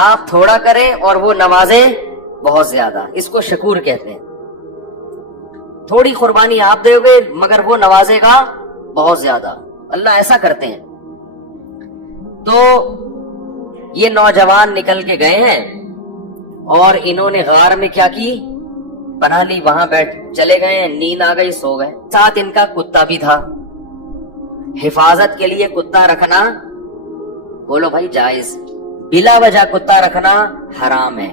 آپ تھوڑا کریں اور وہ نوازے بہت زیادہ، اس کو شکور کہتے ہیں. تھوڑی قربانی آپ دے گے مگر وہ نوازے گا بہت زیادہ. اللہ ایسا کرتے ہیں. تو یہ نوجوان نکل کے گئے ہیں اور انہوں نے غار میں کیا کی، پناہ لی، وہاں بیٹھ چلے گئے، نیند آ گئی، سو گئے. ساتھ ان کا کتا بھی تھا. حفاظت کے لیے کتا رکھنا بولو بھائی جائز، بلا وجہ کتا رکھنا حرام ہے.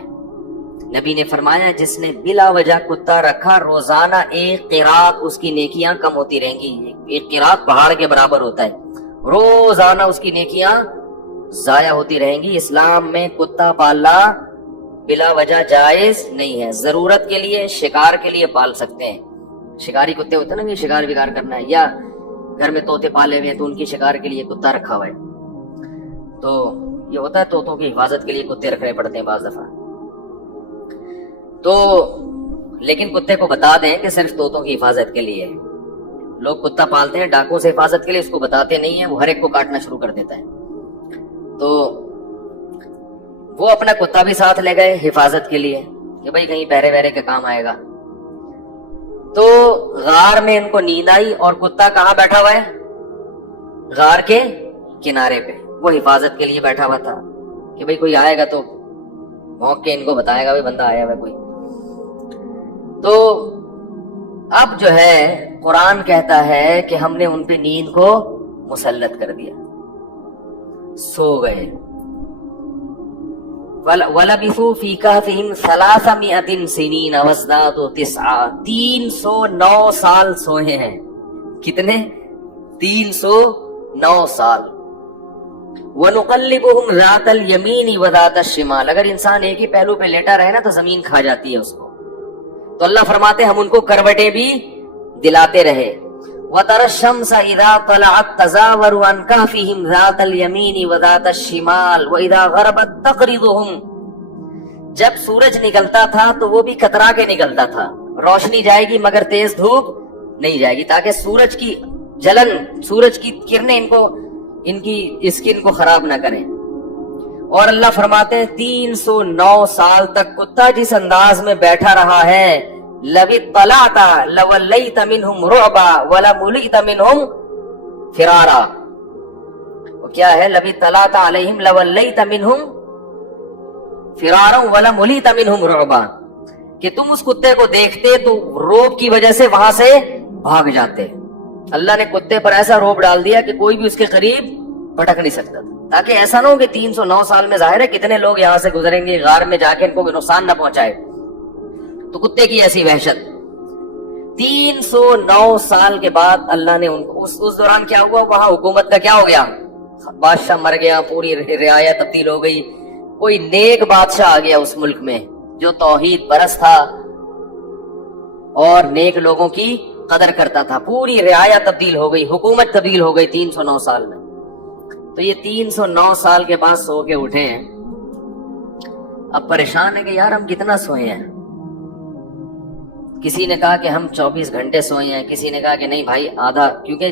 نبی نے فرمایا جس نے بلا وجہ کتا رکھا روزانہ ایک قراط اس کی نیکیاں کم ہوتی رہیں گی. ایک قراط پہاڑ کے برابر ہوتا ہے، روزانہ اس کی نیکیاں ضائع ہوتی رہیں گی. اسلام میں کتا پالنا بلا وجہ جائز نہیں ہے. ضرورت کے لیے، شکار کے لیے پال سکتے ہیں. شکاری کتے ہوتے ہیں نا، شکار وکار کرنا ہے، یا گھر میں طوطے پالے ہوئے ہیں تو ان کی شکار کے لیے کتا رکھا ہوا ہے. تو یہ ہوتا ہے طوطوں کی حفاظت کے لیے کتے رکھنے پڑتے ہیں بعض دفعہ. تو لیکن کتے کو بتا دیں کہ صرف طوطوں کی حفاظت کے لیے. لوگ کتا پالتے ہیں ڈاکوں سے حفاظت کے لیے، اس کو بتاتے نہیں ہیں، وہ ہر ایک کو کاٹنا شروع کر دیتا ہے. تو وہ اپنا کتا بھی ساتھ لے گئے حفاظت کے لیے کہ بھائی کہیں پہرے وہرے کے کام آئے گا. تو غار میں ان کو نیند آئی اور کتا کہاں بیٹھا ہوا ہے؟ غار کے کنارے پہ. وہ حفاظت کے لیے بیٹھا ہوا تھا کہ بھئی کوئی آئے گا تو بھونک کے ان کو بتائے گا بھئی بندہ آیا ہوا ہے کوئی. تو اب جو ہے قرآن کہتا ہے کہ ہم نے ان پہ نیند کو مسلط کر دیا، سو گئے. وَلَبِثُوا فِي كَهْفِهِمْ 300 سِنِينَ وَازْدَادُوا 9. 309 سال سوئے ہیں. کتنے؟ 309 سال. وَنُقَلِّبُهُمْ ذَاتَ الْيَمِينِ وَذَاتَ الشِّمَالِ. اگر انسان ایک ہی پہلو پہ لیٹا رہے نا تو زمین کھا جاتی ہے اس کو. تو اللہ فرماتے ہم ان کو کروٹیں بھی دلاتے رہے. وَتَرَى الشَّمْسَ إِذَا طَلَعَتْ تَزَاوَرُ عَنْ كَهْفِهِمْ ذَاتَ الْيَمِينِ وَذَاتَ الشِّمَالِ وَإِذَا غَرَبَتْ تَقْرِضُهُمْ. جب سورج نکلتا تھا تو وہ بھی کترا کے نکلتا تھا. روشنی جائے گی مگر تیز دھوپ نہیں جائے گی تاکہ سورج کی جلن، سورج کی کرنیں ان کی اسکن کو خراب نہ کریں. اور اللہ فرماتے ہیں 309 سال تک کتا جس انداز میں بیٹھا رہا ہے، لَوِطَّلَعْتَ لَوَلَّيْتَ مِنْهُمْ رُعْبًا وَلَمُلِئْتَ مِنْهُمْ فِرَارًا. وہ کیا ہے؟ لَوِطَّلَعْتَ عَلَيْهِمْ لَوَلَّيْتَ مِنْهُمْ فِرَارًا وَلَمُلِئْتَ مِنْهُمْ رُعْبًا. کہ تم اس کتے کو دیکھتے تو روب کی وجہ سے وہاں سے بھاگ جاتے. اللہ نے کتے پر ایسا روب ڈال دیا کہ کوئی بھی اس کے قریب پٹک نہیں سکتا تھا، تاکہ ایسا نہ ہو کہ 309 سال میں ظاہر ہے کتنے لوگ یہاں سے گزریں گے، غار میں جا کے ان کو نقصان نہ پہنچائے. تو کتے کی ایسی وحشت. 309 سال کے بعد اللہ نے ان کو اس دوران کیا ہوا، وہاں حکومت کا کیا ہو گیا، بادشاہ مر گیا، پوری رعایا تبدیل ہو گئی. کوئی نیک بادشاہ آ گیا اس ملک میں جو توحید پرست تھا اور نیک لوگوں کی قدر کرتا تھا. پوری رعایا تبدیل ہو گئی، حکومت تبدیل ہو گئی 309 سال میں. تو یہ 309 سال کے بعد سو کے اٹھے ہیں. اب پریشان ہے کہ یار ہم کتنا سوئے ہیں. کسی نے کہا کہ ہم 24 گھنٹے سوئے ہیں، کسی نے کہا کہ نہیں بھائی آدھا، کیونکہ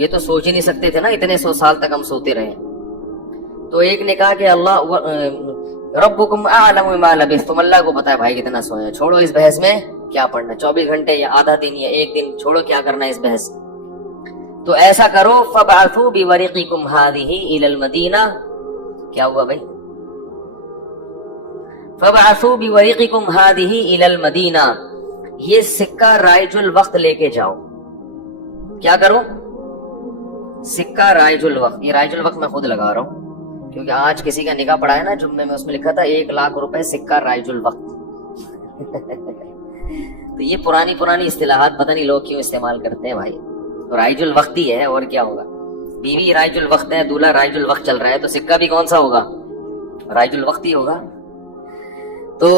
یہ تو سوچ ہی نہیں سکتے تھے نا اتنے 100 سال تک ہم سوتے رہے. تو ایک نے کہا کہ اللہ ربکم اعلم بما لبثتم، اللہ کو پتا ہے بھائی کتنا سوئے ہیں، چھوڑو اس بحث میں کیا پڑھنا، 24 گھنٹے یا آدھا دن یا ایک دن، چھوڑو کیا کرنا ہے اس بحث. تو ایسا کرو فبعثوا بورقکم هذه الى المدینہ. کیا ہوا بھائی؟ فبعثوا بورقکم هذه الى المدینہ. یہ سکہ رائج الوقت لے کے جاؤ. کیا کرو؟ سکہ رائج الوقت. یہ رائج الوقت میں خود لگا رہا ہوں کیونکہ آج کسی کا نکاح پڑا ہے نا جمعے میں، اس میں لکھا تھا 1 لاکھ روپے سکہ رائج الوقت. تو یہ پرانی اصطلاحات پتہ نہیں لوگ کیوں استعمال کرتے ہیں بھائی. رائج الوقت ہی ہے اور کیا ہوگا. بیوی رائج الوقت ہے، دولہا رائج الوقت چل رہا ہے، تو سکہ بھی کون سا ہوگا؟ رائج الوقت ہی ہوگا. تو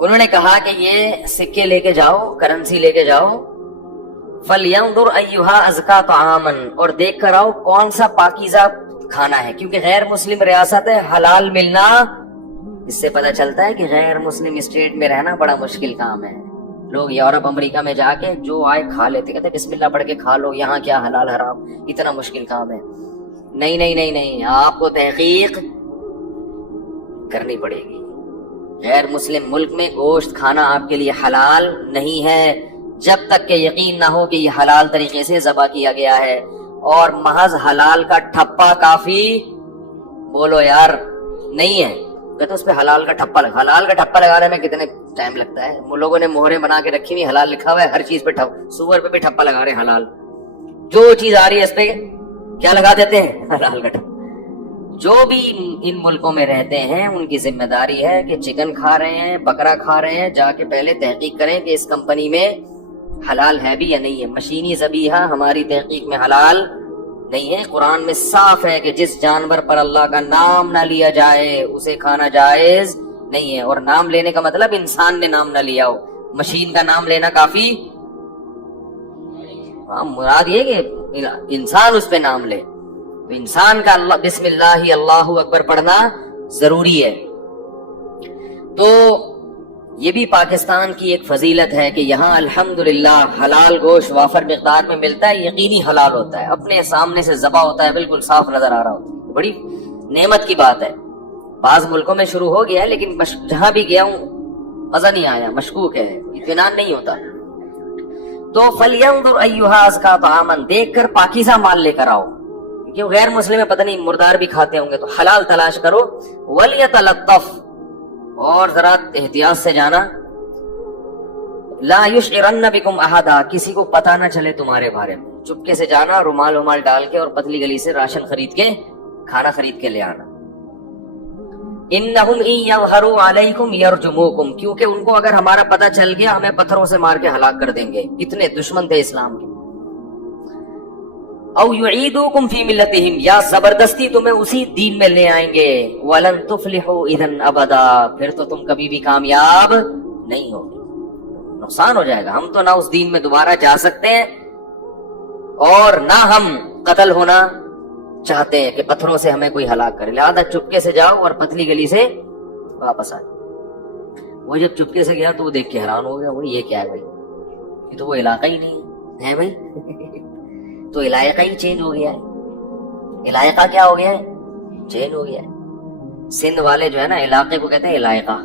انہوں نے کہا کہ یہ سکے لے کے جاؤ، کرنسی لے کے جاؤ. فَلْيَنْظُرْ أَيُّهَا أَزْكَىٰ طَعَامًا. اور دیکھ کر آؤ کون سا پاکیزہ کھانا ہے، کیونکہ غیر مسلم ریاست ہے، حلال ملنا. اس سے پتہ چلتا ہے کہ غیر مسلم اسٹیٹ میں رہنا بڑا مشکل کام ہے. لوگ یورپ امریکہ میں جا کے جو آئے کھا لیتے، کہتے بسم اللہ پڑھ کے کھا لو، یہاں کیا حلال حرام، اتنا مشکل کام ہے. نہیں نہیں نہیں نہیں، آپ کو تحقیق کرنی پڑے گی. غیر مسلم ملک میں گوشت کھانا آپ کے لیے حلال نہیں ہے جب تک کہ یقین نہ ہو کہ یہ حلال طریقے سے ذبح کیا گیا ہے. اور محض حلال کا ٹھپا کافی بولو یار نہیں ہے. کہتے اس پہ حلال کا ٹھپا لگانے میں کتنے ٹائم لگتا ہے. وہ لوگوں نے مہرے بنا کے رکھی ہوئی، حلال لکھا ہوا ہے، ہر چیز پہ سور پہ بھی ٹھپا لگا رہے ہیں حلال. جو چیز آ رہی ہے اس پہ کیا لگا دیتے ہیں؟ حلال کا ٹھپا. جو بھی ان ملکوں میں رہتے ہیں ان کی ذمہ داری ہے کہ چکن کھا رہے ہیں، بکرا کھا رہے ہیں، جا کے پہلے تحقیق کریں کہ اس کمپنی میں حلال ہے بھی یا نہیں ہے. مشینی ذبیحہ ہماری تحقیق میں حلال نہیں ہے. قرآن میں صاف ہے کہ جس جانور پر اللہ کا نام نہ لیا جائے اسے کھانا جائز نہیں ہے. اور نام لینے کا مطلب انسان نے نام نہ لیا ہو، مشین کا نام لینا کافی، مراد یہ کہ انسان اس پہ نام لے. انسان کا اللہ بسم اللہ اللہ اکبر پڑھنا ضروری ہے. تو یہ بھی پاکستان کی ایک فضیلت ہے کہ یہاں الحمدللہ حلال گوشت وافر مقدار میں ملتا ہے، یقینی حلال ہوتا ہے، اپنے سامنے سے ذبح ہوتا ہے، بالکل صاف نظر آ رہا ہوتا ہے. بڑی نعمت کی بات ہے. بعض ملکوں میں شروع ہو گیا ہے لیکن جہاں بھی گیا ہوں مزہ نہیں آیا، مشکوک ہے، اطمینان نہیں ہوتا. تو فَلْيَنْظُرْ أَيُّهَا أَزْكَىٰ طَعَامًا، دیکھ کر پاکیزہ مال لے کر آؤ، کیوں غیر مسلم ہے پتہ نہیں مردار بھی کھاتے ہوں گے، تو حلال تلاش کرو. وَلْيَتَلَطَّفْ، اور ذرا احتیاط سے جانا. لَا يُشْعِرَنَّ بِكُمْ أَحَدًا، کسی کو پتہ نہ چلے تمہارے بارے میں. چپکے سے جانا، رومال ڈال کے اور پتلی گلی سے راشن خرید کے، کھانا خرید کے لے آنا. إِنَّهُمْ إِن يَظْهَرُوا عَلَيْكُمْ يَرْجُمُوكُمْ، کیونکہ ان کو اگر ہمارا پتہ چل گیا ہمیں پتھروں سے مار کے ہلاک کر دیں گے، اتنے دشمن تھے اسلام کے. او یعیدوکم فی ملتہم، یا زبردستی تمہیں اسی دین میں لے آئیں گے. ولن تفلحوا اذن ابدا، پھر تو تم کبھی بھی کامیاب نہیں ہوگے، نقصان ہو جائے گا. ہم تو نہ اس دین میں دوبارہ جا سکتے ہیں اور نہ ہم قتل ہونا چاہتے ہیں کہ پتھروں سے ہمیں کوئی ہلاک کرے. لہذا چپکے سے جاؤ اور پتلی گلی سے واپس آ جاؤ. وہ جب چپکے سے گیا تو وہ دیکھ کے حیران ہو گیا، وہ یہ کیا ہے بھائی، یہ تو وہ علاقہ ہی نہیں ہے بھائی. تو علاقہ ہی چینج ہو گیا ہے. علاقہ کیا ہو گیا ہے؟ چینج ہو گیا ہے. سندھ والے جو ہے نا علاقے کو کہتے ہیں علاقہ،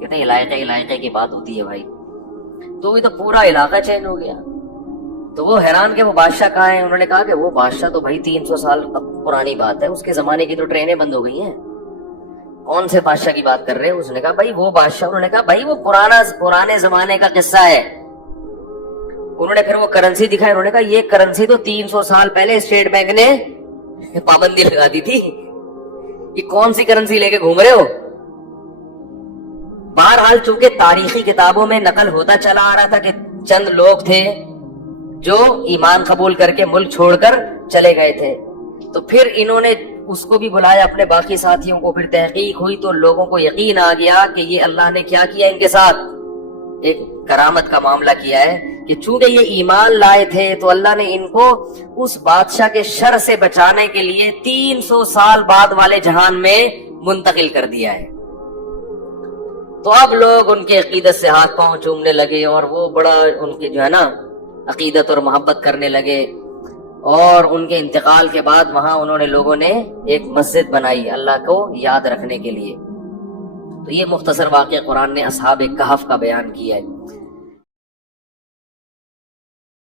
کہتے ہیں علاقے کی بات ہوتی ہے بھائی. تو یہ تو پورا علاقہ چینج ہو گیا. تو وہ حیران کہ وہ بادشاہ کہاں ہیں. انہوں نے کہا کہ وہ بادشاہ تو بھائی 300 سال پرانی بات ہے، اس کے زمانے کی تو ٹرینیں بند ہو گئی ہیں. کون سے بادشاہ کی بات کر رہے ہیں؟ اس نے کہا بھائی وہ بادشاہ. انہوں نے کہا بھائی وہ پرانے زمانے کا قصہ ہے. انہوں نے پھر وہ کرنسی دکھائی. انہوں نے کہا یہ کرنسی تو 300 سال پہلے اسٹیٹ بینک نے پابندی لگا دی تھی، یہ کون سی کرنسی لے کے گھوم رہے ہو. بہرحال چونکہ تاریخی کتابوں میں نقل ہوتا چلا آ رہا تھا کہ چند لوگ تھے جو ایمان قبول کر کے ملک چھوڑ کر چلے گئے تھے، تو پھر انہوں نے اس کو بھی بلایا اپنے باقی ساتھیوں کو. پھر تحقیق ہوئی تو لوگوں کو یقین آ گیا کہ یہ اللہ نے کیا کیا ان کے ساتھ، ایک کرامت کا معاملہ کیا ہے کہ چونکہ یہ ایمان لائے تھے تو اللہ نے ان کو اس بادشاہ کے شر سے بچانے کے لیے 300 سال بعد والے جہان میں منتقل کر دیا ہے. تو اب لوگ ان کے عقیدت سے ہاتھ پاؤں چومنے لگے اور وہ بڑا ان کی جو ہے نا عقیدت اور محبت کرنے لگے. اور ان کے انتقال کے بعد وہاں انہوں نے لوگوں نے ایک مسجد بنائی اللہ کو یاد رکھنے کے لیے. تو یہ مختصر واقعہ قرآن نے اصحاب کہف کا بیان کیا ہے.